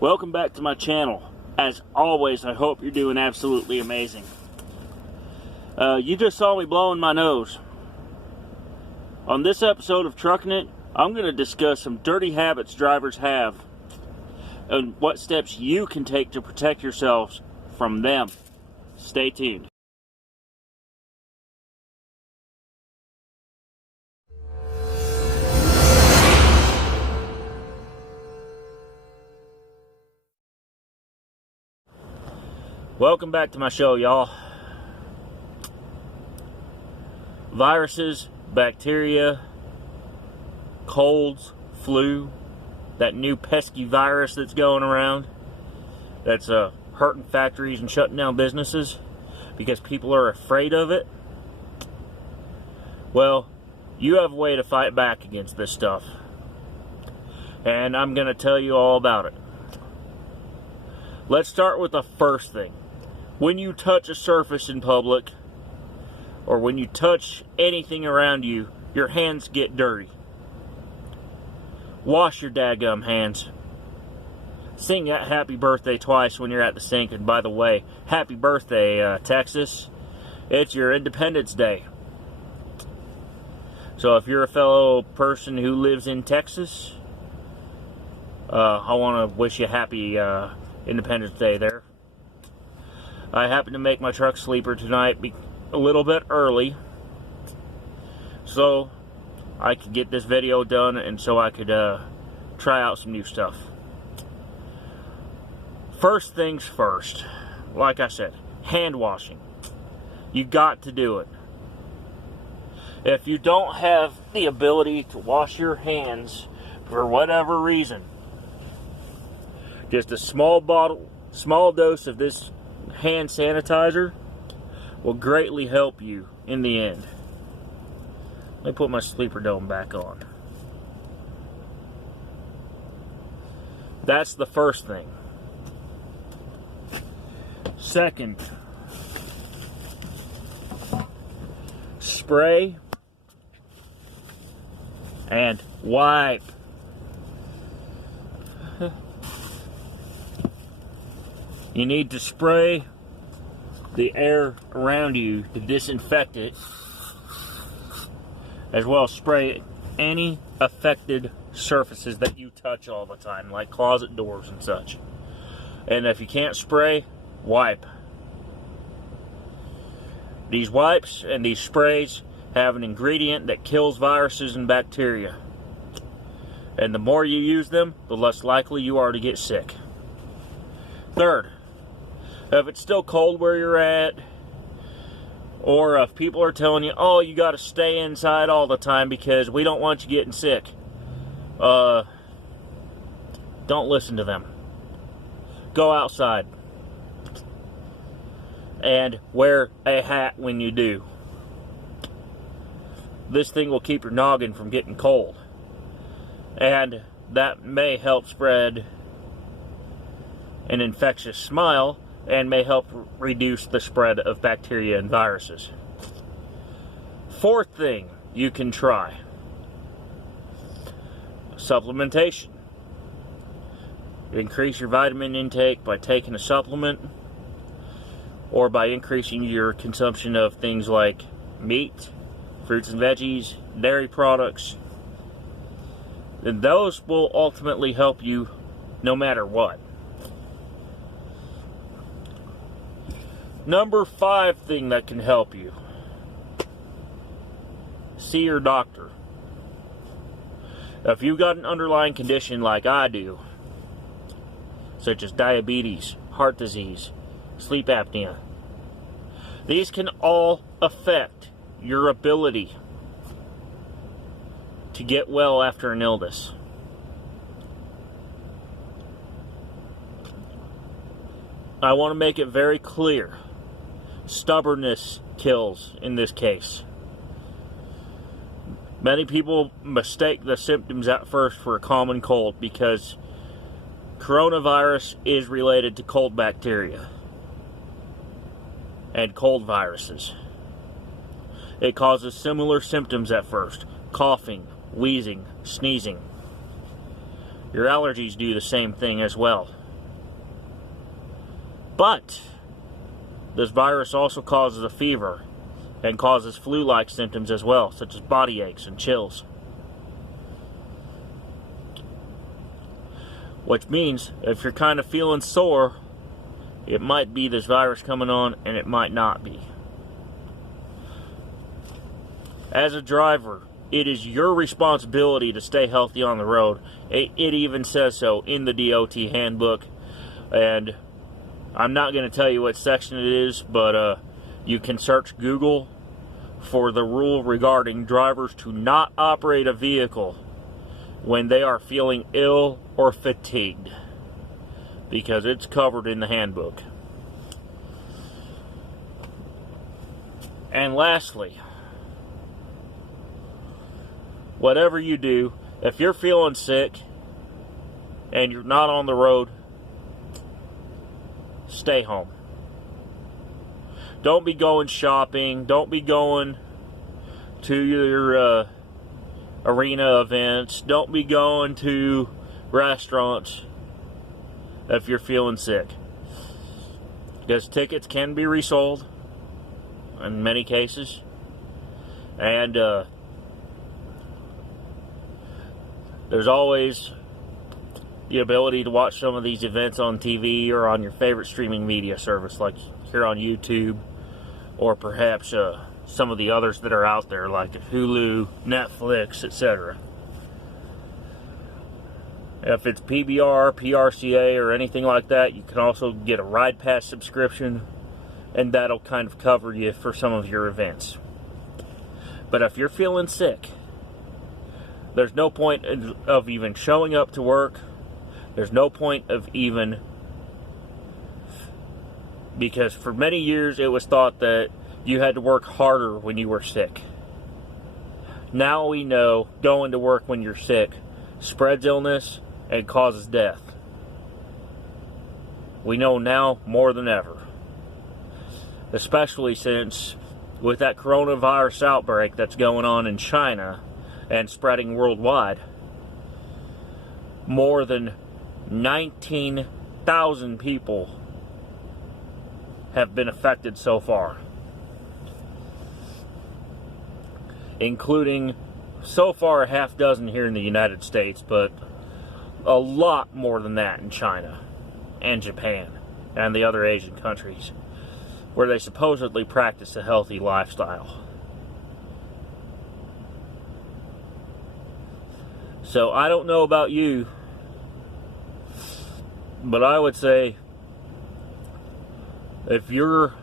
Welcome back to my channel. As always, I hope you're doing absolutely amazing. You just saw me blowing my nose. On this episode of Truckin' It, I'm going to discuss some dirty habits drivers have and what steps you can take to protect yourselves from them. Stay tuned. Welcome back to my show, y'all. Viruses, bacteria, colds, flu, that new pesky virus that's going around that's hurting factories and shutting down businesses because people are afraid of it. Well, you have a way to fight back against this stuff, and I'm going to tell you all about it. Let's start with the first thing. When you touch a surface in public, or when you touch anything around you, your hands get dirty. Wash your dadgum hands. Sing that happy birthday twice when you're at the sink. And by the way, happy birthday, Texas. It's your Independence Day. So if you're a fellow person who lives in Texas, I want to wish you happy Independence Day there. I happened to make my truck sleeper tonight a little bit early, so I could get this video done and so I could try out some new stuff. First things first, like I said, hand washing. You got to do it. If you don't have the ability to wash your hands for whatever reason, just a small dose of this hand sanitizer will greatly help you in the end. Let me put my sleeper dome back on. That's the first thing. Second, spray and wipe. You need to spray the air around you to disinfect it, as well as spray any affected surfaces that you touch all the time, like closet doors and such. And if you can't spray, wipe. These wipes and these sprays have an ingredient that kills viruses and bacteria. And the more you use them, the less likely you are to get sick. Third, if it's still cold where you're at, or if people are telling you, oh, you got to stay inside all the time because we don't want you getting sick, don't listen to them. Go outside and wear a hat when you do. This thing will keep your noggin from getting cold, and that may help spread an infectious smile and may help reduce the spread of bacteria and viruses. Fourth thing you can try: supplementation. Increase your vitamin intake by taking a supplement, or by increasing your consumption of things like meat, fruits and veggies, dairy products. And those will ultimately help you no matter what. Number 5 thing that can help you: see your doctor. If you've got an underlying condition like I do, such as diabetes, heart disease, sleep apnea, these can all affect your ability to get well after an illness. I want to make it very clear: stubbornness kills in this case. Many people mistake the symptoms at first for a common cold because coronavirus is related to cold bacteria and cold viruses. It causes similar symptoms at first: coughing, wheezing, sneezing. Your allergies do the same thing as well. But this virus also causes a fever and causes flu-like symptoms as well, such as body aches and chills. Which means if you're kind of feeling sore, it might be this virus coming on, and it might not be. As a driver, it is your responsibility to stay healthy on the road. It even says so in the DOT handbook. And I'm not going to tell you what section it is, but you can search Google for the rule regarding drivers to not operate a vehicle when they are feeling ill or fatigued, because it's covered in the handbook. And lastly, whatever you do, if you're feeling sick and you're not on the road, stay home. Don't be going shopping. Don't be going to your arena events. Don't be going to restaurants if you're feeling sick, because tickets can be resold in many cases, and there's always the ability to watch some of these events on TV or on your favorite streaming media service, like here on YouTube, or perhaps some of the others that are out there, like Hulu, Netflix, etc. If it's PBR, PRCA, or anything like that, you can also get a Ride Pass subscription, and that'll kind of cover you for some of your events. But if you're feeling sick, there's no point of even showing up to work. There's no point of even, because for many years it was thought that you had to work harder when you were sick. Now we know going to work when you're sick spreads illness and causes death. We know now more than ever. Especially since with that coronavirus outbreak that's going on in China and spreading worldwide, more than 19,000 people have been affected so far, including so far a half dozen here in the United States, but a lot more than that in China and Japan and the other Asian countries where they supposedly practice a healthy lifestyle. So I don't know about you, but I would say if you're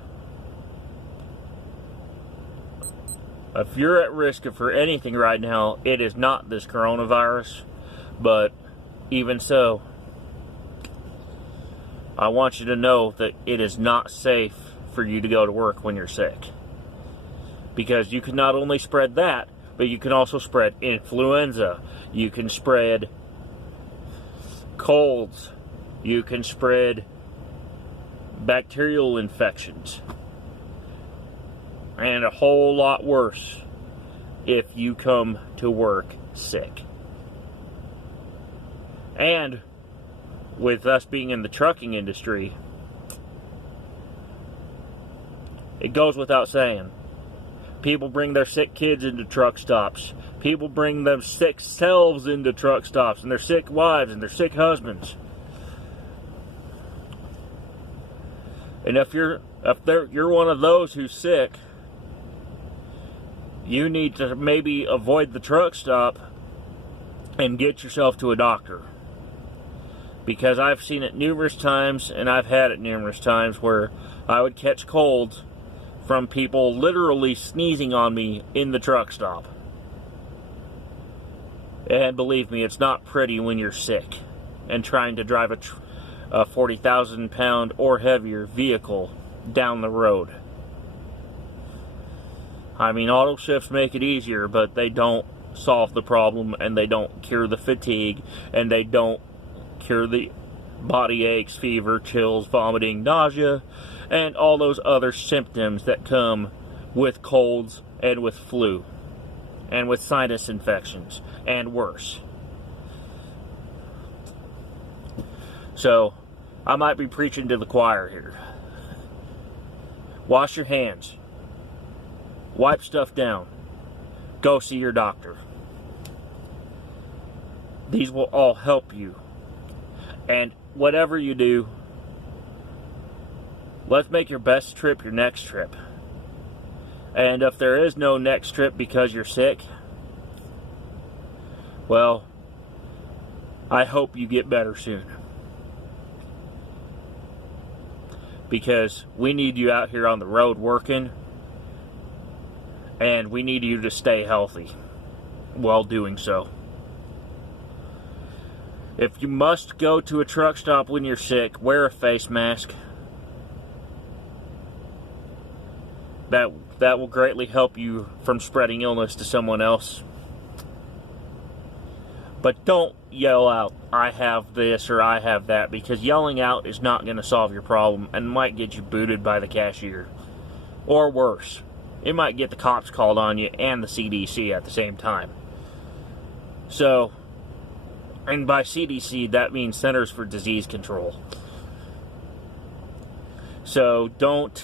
at risk for anything right now, it is not this coronavirus. But even so, I want you to know that it is not safe for you to go to work when you're sick, because you can not only spread that, but you can also spread influenza, you can spread colds, you can spread bacterial infections, and a whole lot worse if you come to work sick. And with us being in the trucking industry, it goes without saying, people bring their sick kids into truck stops. People bring them sick selves into truck stops, and their sick wives and their sick husbands. And if you're one of those who's sick, you need to maybe avoid the truck stop and get yourself to a doctor. Because I've seen it numerous times, and I've had it numerous times, where I would catch colds from people literally sneezing on me in the truck stop. And believe me, it's not pretty when you're sick and trying to drive a 40,000 pound or heavier vehicle down the road. I mean, auto shifts make it easier, but they don't solve the problem, and they don't cure the fatigue, and they don't cure the body aches, fever, chills, vomiting, nausea, and all those other symptoms that come with colds and with flu and with sinus infections and worse. So I might be preaching to the choir here. Wash your hands. Wipe stuff down. Go see your doctor. These will all help you. And whatever you do, let's make your best trip your next trip. And if there is no next trip because you're sick, well, I hope you get better soon. Because we need you out here on the road working, and we need you to stay healthy while doing so. If you must go to a truck stop when you're sick, wear a face mask. That will greatly help you from spreading illness to someone else. But don't yell out, I have this or I have that, because yelling out is not going to solve your problem and might get you booted by the cashier. Or worse, it might get the cops called on you and the CDC at the same time. So, and by CDC, that means Centers for Disease Control. So don't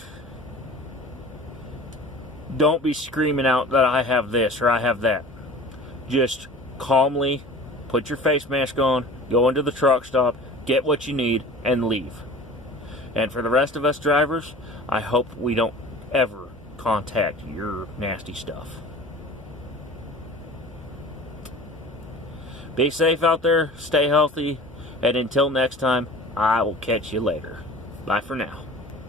be screaming out that I have this or I have that. Just calmly put your face mask on, go into the truck stop, get what you need, and leave. And for the rest of us drivers, I hope we don't ever contact your nasty stuff. Be safe out there, stay healthy, and until next time, I will catch you later. Bye for now.